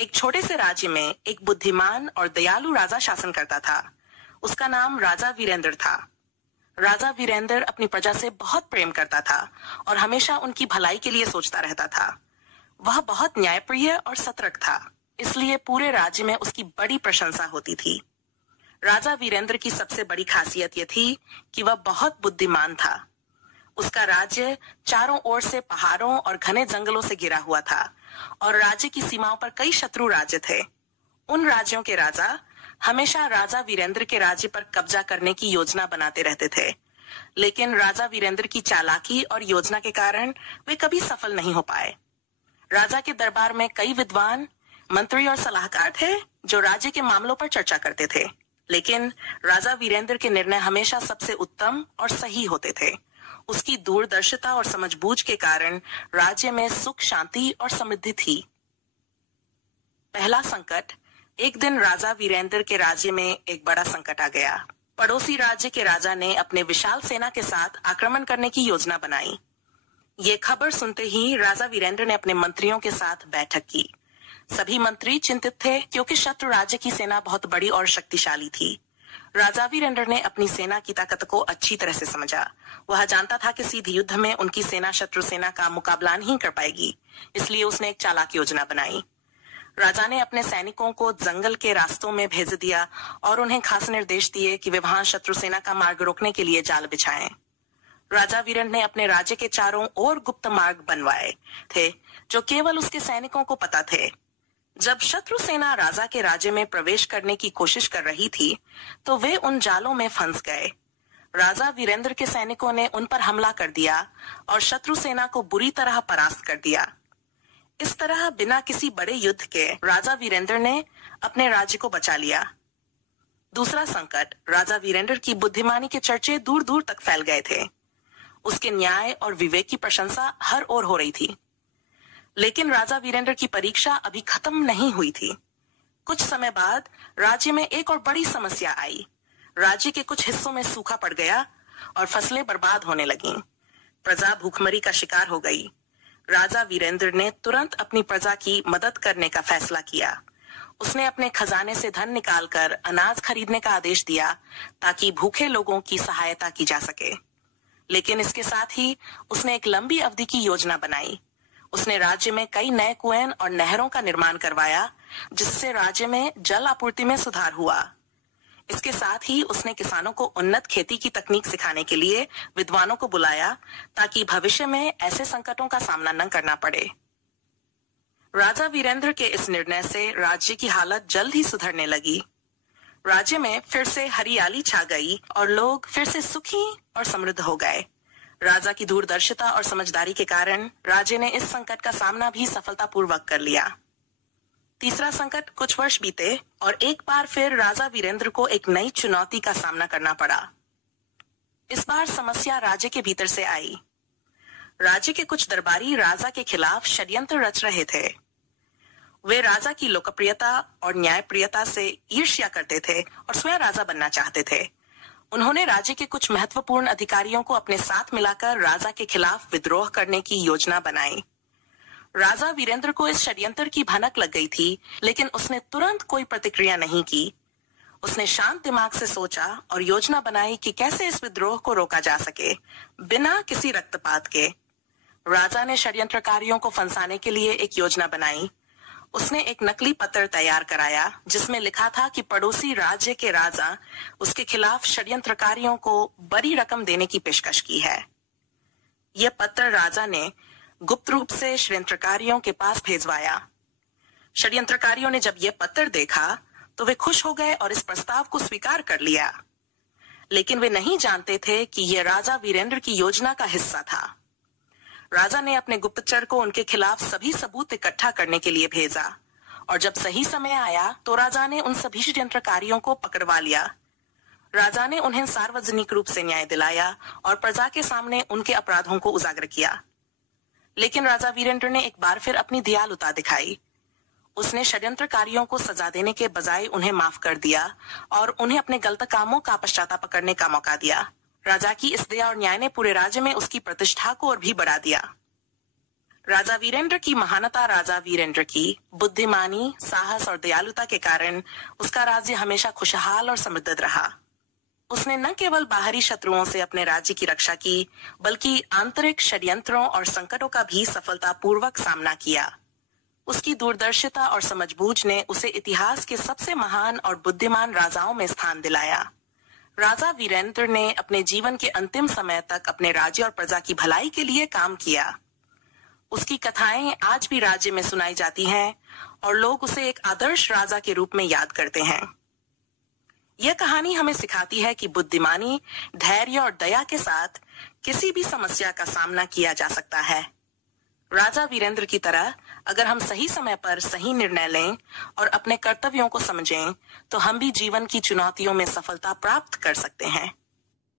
एक छोटे से राज्य में एक बुद्धिमान और दयालु राजा शासन करता था। उसका नाम राजा वीरेंद्र था। राजा वीरेंद्र अपनी प्रजा से बहुत प्रेम करता था और हमेशा उनकी भलाई के लिए सोचता रहता था। वह बहुत न्यायप्रिय और सतर्क था, इसलिए पूरे राज्य में उसकी बड़ी प्रशंसा होती थी। राजा वीरेंद्र की सबसे बड़ी खासियत यह थी कि वह बहुत बुद्धिमान था। उसका राज्य चारों ओर से पहाड़ों और घने जंगलों से घिरा हुआ था और राज्य की सीमाओं पर कई शत्रु राज्य थे। उन राज्यों के राजा हमेशा राजा वीरेंद्र के राज्य पर कब्जा करने की योजना बनाते रहते थे, लेकिन राजा वीरेंद्र की चालाकी और योजना के कारण वे कभी सफल नहीं हो पाए। राजा के दरबार में कई विद्वान, मंत्री और सलाहकार थे जो राज्य के मामलों पर चर्चा करते थे, लेकिन राजा वीरेंद्र के निर्णय हमेशा सबसे उत्तम और सही होते थे। उसकी दूरदर्शिता और समझबूझ के कारण राज्य में सुख, शांति और समृद्धि थी। पहला संकट। एक दिन राजा वीरेंद्र के राज्य में एक बड़ा संकट आ गया। पड़ोसी राज्य के राजा ने अपने विशाल सेना के साथ आक्रमण करने की योजना बनाई। ये खबर सुनते ही राजा वीरेंद्र ने अपने मंत्रियों के साथ बैठक की। सभी मंत्री चिंतित थे क्योंकि शत्रु राज्य की सेना बहुत बड़ी और शक्तिशाली थी। राजा वीरेंद्र ने अपनी सेना की ताकत को अच्छी तरह से समझा। वह जानता था कि सीधे युद्ध में उनकी सेना शत्रु सेना का मुकाबला नहीं कर पाएगी, इसलिए उसने एक चालाक योजना बनाई। राजा ने अपने सैनिकों को जंगल के रास्तों में भेज दिया और उन्हें खास निर्देश दिए कि वे वहां शत्रु सेना का मार्ग रोकने के लिए जाल बिछाएं। राजा वीरेंद्र ने अपने राज्य के चारों ओर गुप्त मार्ग बनवाए थे जो केवल उसके सैनिकों को पता थे। जब शत्रु सेना राजा के राज्य में प्रवेश करने की कोशिश कर रही थी, तो वे उन जालों में फंस गए। राजा वीरेंद्र के सैनिकों ने उन पर हमला कर दिया और शत्रु सेना को बुरी तरह परास्त कर दिया। इस तरह बिना किसी बड़े युद्ध के राजा वीरेंद्र ने अपने राज्य को बचा लिया। दूसरा संकट। राजा वीरेंद्र की बुद्धिमानी के चर्चे दूर दूर तक फैल गए थे। उसके न्याय और विवेक की प्रशंसा हर ओर हो रही थी, लेकिन राजा वीरेंद्र की परीक्षा अभी खत्म नहीं हुई थी। कुछ समय बाद राज्य में एक और बड़ी समस्या आई। राज्य के कुछ हिस्सों में सूखा पड़ गया और फसलें बर्बाद होने लगीं। प्रजा भूखमरी का शिकार हो गई। राजा वीरेंद्र ने तुरंत अपनी प्रजा की मदद करने का फैसला किया। उसने अपने खजाने से धन निकालकर अनाज खरीदने का आदेश दिया ताकि भूखे लोगों की सहायता की जा सके। लेकिन इसके साथ ही उसने एक लंबी अवधि की योजना बनाई। उसने राज्य में कई नए कुएं और नहरों का निर्माण करवाया, जिससे राज्य में जल आपूर्ति में सुधार हुआ। इसके साथ ही उसने किसानों को उन्नत खेती की तकनीक सिखाने के लिए विद्वानों को बुलाया ताकि भविष्य में ऐसे संकटों का सामना न करना पड़े। राजा वीरेंद्र के इस निर्णय से राज्य की हालत जल्द ही सुधरने लगी। राज्य में फिर से हरियाली छा गई और लोग फिर से सुखी और समृद्ध हो गए। राजा की दूरदर्शिता और समझदारी के कारण राज्य ने इस संकट का सामना भी सफलतापूर्वक कर लिया। तीसरा संकट। कुछ वर्ष बीते और एक बार फिर राजा वीरेंद्र को एक नई चुनौती का सामना करना पड़ा। इस बार समस्या राज्य के भीतर से आई। राज्य के कुछ दरबारी राजा के खिलाफ षड्यंत्र रच रहे थे। वे राजा की लोकप्रियता और न्यायप्रियता से ईर्ष्या करते थे और स्वयं राजा बनना चाहते थे। उन्होंने राज्य के कुछ महत्वपूर्ण अधिकारियों को अपने साथ मिलाकर राजा के खिलाफ विद्रोह करने की योजना बनाई। राजा वीरेंद्र को इस षड्यंत्र की भनक लग गई थी, लेकिन उसने तुरंत कोई प्रतिक्रिया नहीं की। उसने शांत दिमाग से सोचा और योजना बनाई कि कैसे इस विद्रोह को रोका जा सके बिना किसी रक्तपात के। राजा ने षड्यंत्रकारियों को फंसाने के लिए एक योजना बनाई। उसने एक नकली पत्र तैयार कराया जिसमें लिखा था कि पड़ोसी राज्य के राजा उसके खिलाफ षड्यंत्रकारियों को बड़ी रकम देने की पेशकश की है। यह पत्र राजा ने गुप्त रूप से षड्यंत्रकारियों के पास भेजवाया। षड्यंत्रकारियों ने जब यह पत्र देखा तो वे खुश हो गए और इस प्रस्ताव को स्वीकार कर लिया, लेकिन वे नहीं जानते थे कि यह राजा वीरेंद्र की योजना का हिस्सा था। राजा ने अपने गुप्तचर को उनके खिलाफ सभी सबूत इकट्ठा करने के लिए भेजा और जब सही समय आया तो राजा ने उन सभी षड्यंत्रकारियों को पकड़वा लिया। राजा ने उन्हें सार्वजनिक रूप से न्याय दिलाया और प्रजा के सामने उनके अपराधों को उजागर किया। लेकिन राजा वीरेंद्र ने एक बार फिर अपनी दयालुता दिखाई। उसने षड्यंत्रकारियों को सजा देने के बजाय उन्हें माफ कर दिया और उन्हें अपने गलत कामों का पश्चाताप करने का मौका दिया। राजा की इस दया और न्याय ने पूरे राज्य में उसकी प्रतिष्ठा को और भी बढ़ा दिया। राजा वीरेंद्र की महानता राजा वीरेंद्र की बुद्धिमानी, साहस और दयालुता के कारण उसका राज्य हमेशा खुशहाल और समृद्ध रहा। उसने न केवल बाहरी शत्रुओं से अपने राज्य की रक्षा की, बल्कि आंतरिक षड्यंत्रों और संकटों का भी सफलतापूर्वक सामना किया। उसकी दूरदर्शिता और समझबूझ ने उसे इतिहास के सबसे महान और बुद्धिमान राजाओं में स्थान दिलाया। राजा वीरेंद्र ने अपने जीवन के अंतिम समय तक अपने राज्य और प्रजा की भलाई के लिए काम किया। उसकी कथाएं आज भी राज्य में सुनाई जाती हैं और लोग उसे एक आदर्श राजा के रूप में याद करते हैं। यह कहानी हमें सिखाती है कि बुद्धिमानी, धैर्य और दया के साथ किसी भी समस्या का सामना किया जा सकता है। राजा वीरेंद्र की तरह अगर हम सही समय पर सही निर्णय लें और अपने कर्तव्यों को समझें, तो हम भी जीवन की चुनौतियों में सफलता प्राप्त कर सकते हैं।